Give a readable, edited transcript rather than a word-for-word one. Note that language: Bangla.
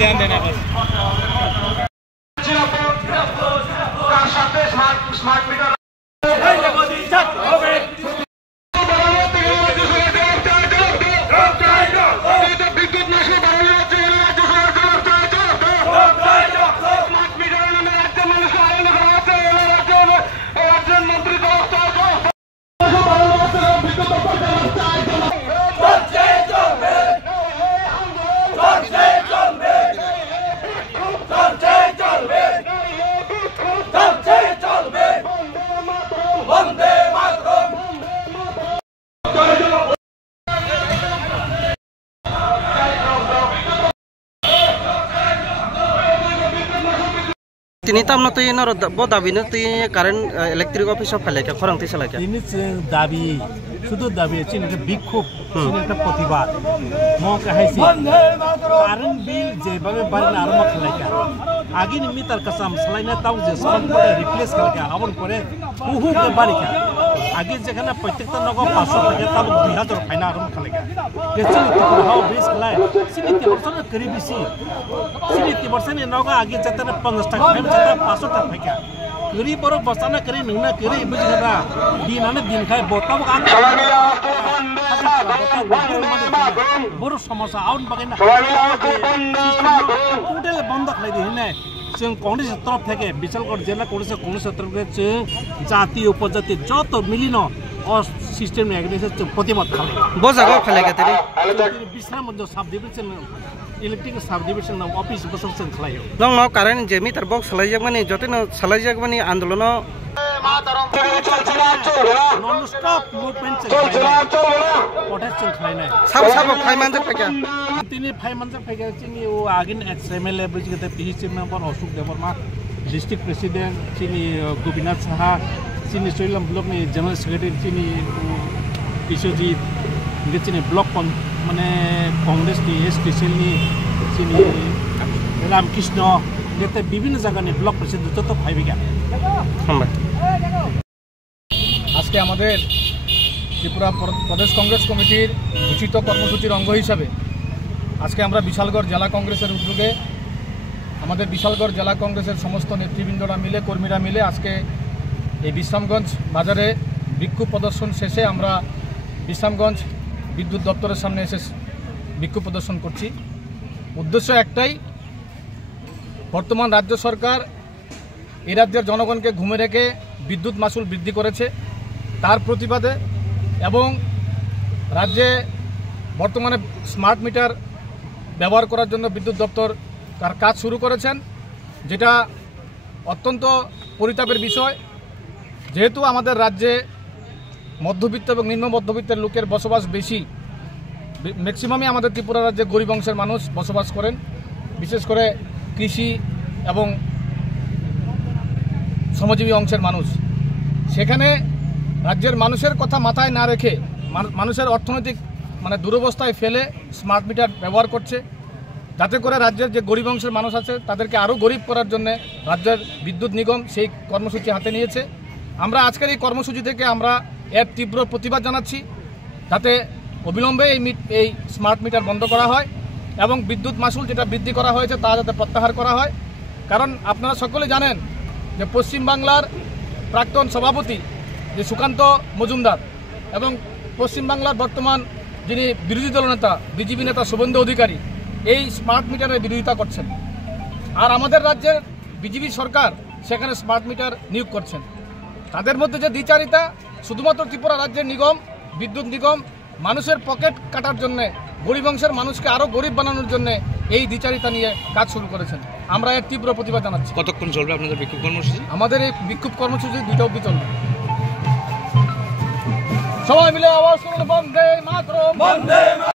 ध्यान देना बस smart meter Ini tamno tuh ini bo dabi nu tuh current electric office of Paleka, korang tuh salah Ini dabi, sudah dabi, cina itu bikup, cina itu potiba, mau kahasi, current bill jebabe barang aroma Paleka. Agi ni mitar kasam, selainnya tahu je, semua boleh replace Paleka, awal kore, ke barika. Agi jekana proyek naga pasal Paleka, tahu 2000 fina aroma Paleka. Kecil itu kurang base kelai, sini tiap orang keribisi, sini tiap orang ni naga agi jatana 50 pasal tak pakai. Kiri baru basana kiri nungna kiri ibu juga di mana din kai botol kan. Baru samosa आउन बगैना. टोटल बंद कर दी है ना. जों कांग्रेस तरफ থেকে বিশালগড় জেলা কাংগ্রেস तरफ থেকে জাতি উপজাতি যত মিলিনো और सिस्टम ने एग्रीकल्चर प्रतिमत खाले बहुत जगह खालेगा तेरे बिसना मध्य sub division electric sub division office बसम से खालायो नों नो कारण जेमीटर बॉक्स सलाइजक माने जते न सलाइजक माने आंदोलन नॉन स्टॉप मूवमेंट चलना प्रोटेस्ट खाइना सब फाइमान से फैका तिनी फाइमान से फैका चिनी वो आगिन एक्सएमएलए बुझगते PC member Ashok Debbarma district president चिनी गोपीनाथ साहा चिनी सोइलम ब्लॉक में जनरल सेक्रेटरी चिनी विश्वजीत चिनी ब्लॉक माने कांग्रेस की स्पेशली चिनी रामकृष्ण जेते विभिन्न जगह ने ब्लॉक प्रेसिडेंट तो भाईबिका আজকে আমাদের ত্রিপুরা প্রদেশ কংগ্রেস কমিটির ঘোষিত কর্মসূচির অঙ্গ হিসাবে আজকে আমরা বিশালগড় জেলা কংগ্রেসের উদ্যোগে আমাদের বিশালগড় জেলা কংগ্রেসের সমস্ত নেতৃবৃন্দরা মিলে কর্মীরা মিলে আজকে এই বিশ্রামগঞ্জ বাজারে বিক্ষোভ প্রদর্শন শেষে আমরা বিশ্রামগঞ্জ বিদ্যুৎ দপ্তরের সামনে এসে বিক্ষোভ প্রদর্শন করছি। উদ্দেশ্য একটাই, বর্তমান রাজ্য সরকার এই রাজ্যের জনগণকে ঘুমে রেখে বিদ্যুৎ মাশুল বৃদ্ধি করেছে, তার প্রতিবাদে এবং রাজ্যে বর্তমানে স্মার্ট মিটার ব্যবহার করার জন্য বিদ্যুৎ দপ্তর তার কাজ শুরু করেছেন, যেটা অত্যন্ত পরিতাপের বিষয়। যেহেতু আমাদের রাজ্যে মধ্যবিত্ত এবং নিম্ন মধ্যবিত্তের লোকের বসবাস বেশি, ম্যাক্সিমামই আমাদের ত্রিপুরা রাজ্যে গরিব অংশের মানুষ বসবাস করেন, বিশেষ করে কৃষি এবং শ্রমজীবী অংশের মানুষ। সেখানে রাজ্যের মানুষের কথা মাথায় না রেখে মানুষের অর্থনৈতিক দুরবস্থায় ফেলে স্মার্ট মিটার ব্যবহার করছে, যাতে করে রাজ্যের যে গরিব অংশের মানুষ আছে তাদেরকে আরও গরিব করার জন্য রাজ্যের বিদ্যুৎ নিগম সেই কর্মসূচি হাতে নিয়েছে। আমরা আজকের এই কর্মসূচি থেকে আমরা এর তীব্র প্রতিবাদ জানাচ্ছি, যাতে অবিলম্বে এই স্মার্ট মিটার বন্ধ করা হয় এবং বিদ্যুৎ মাশুল যেটা বৃদ্ধি করা হয়েছে তা যাতে প্রত্যাহার করা হয়। কারণ আপনারা সকলে জানেন যে পশ্চিমবাংলার প্রাক্তন সভাপতি যে সুকান্ত মজুমদার এবং পশ্চিমবাংলার বর্তমান যিনি বিরোধী দলনেতা বিজেপি নেতা শুভেন্দু অধিকারী এই স্মার্ট মিটারের বিরোধিতা করছেন, আর আমাদের রাজ্যের বিজেপি সরকার সেখানে স্মার্ট মিটার নিয়োগ করছেন। তাদের মধ্যে যে দ্বিচারিতা, শুধুমাত্র ত্রিপুরা রাজ্যের নিগম বিদ্যুৎ নিগম মানুষের পকেট কাটার জন্যে, গরিব অংশের মানুষকে আরও গরিব বানানোর জন্য এই দ্বিচারিতা নিয়ে কাজ শুরু করেছেন। আমরা এর তীব্র প্রতিবাদ জানাচ্ছি। কতক্ষণ চলবে আপনাদের বিক্ষোভ কর্মসূচি? আমাদের এই বিক্ষোভ কর্মসূচি 2টা অবধি চলবে। সবাই মিলে আওয়াজ করুন, বন্দে মাতরম।